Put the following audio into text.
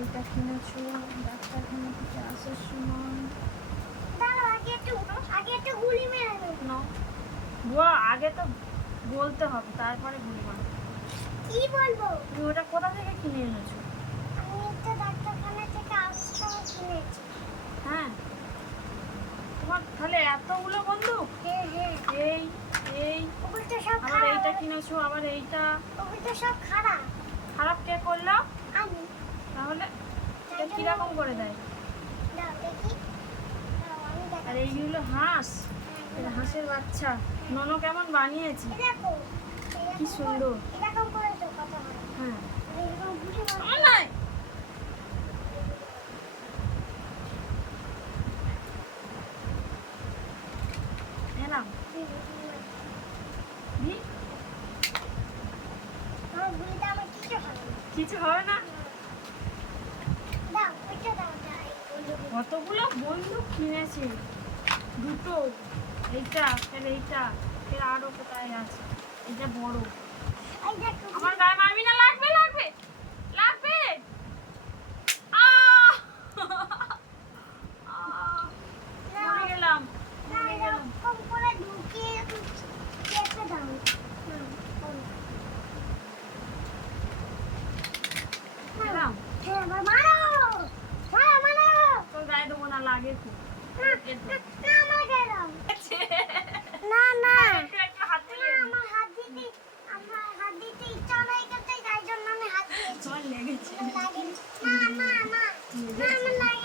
এটা কিনেছো ডাক্তারখানা থেকে আসার সময়। দাঁড়াও আগে একটু আগে একটু গুলি মেরে আগে তো বলতে হবে তারপরে গুলি মারো। কি বলব? তুমি ওটা কোথা থেকে কিনে এনেছো আমি তো ডাক্তারখানা থেকে আসার সময় কিনেছি হ্যাঁ তোমার তাহলে এতগুলো বন্দুক? হ্যাঁ হ্যাঁ এই এই। ওগুলো সব খারাপ। এইটা কিনেছো আবার এইটা? ওগুলো সব খারাপ। খারাপ কে করল? আমি। তাহলে এটা কীরকম করে দেয়। আর এইগুলো হাঁস। এটা হাঁসের বাচ্চা। ননো কেমন বানিয়েছি? কি সুন্দর। করে- এরকম করে তো কথা হয় হ্যাঁ এরকম গুলি মারো। আমার নাই আমার কিছু হবে না। কতগুলো বন্দুক কিনেছে? দুটো। এইটা, ফের এইটা, ফের আরও কোথায় আছে? এটা বড়। আমার গায়ে মারবি না লেগেছে না না না না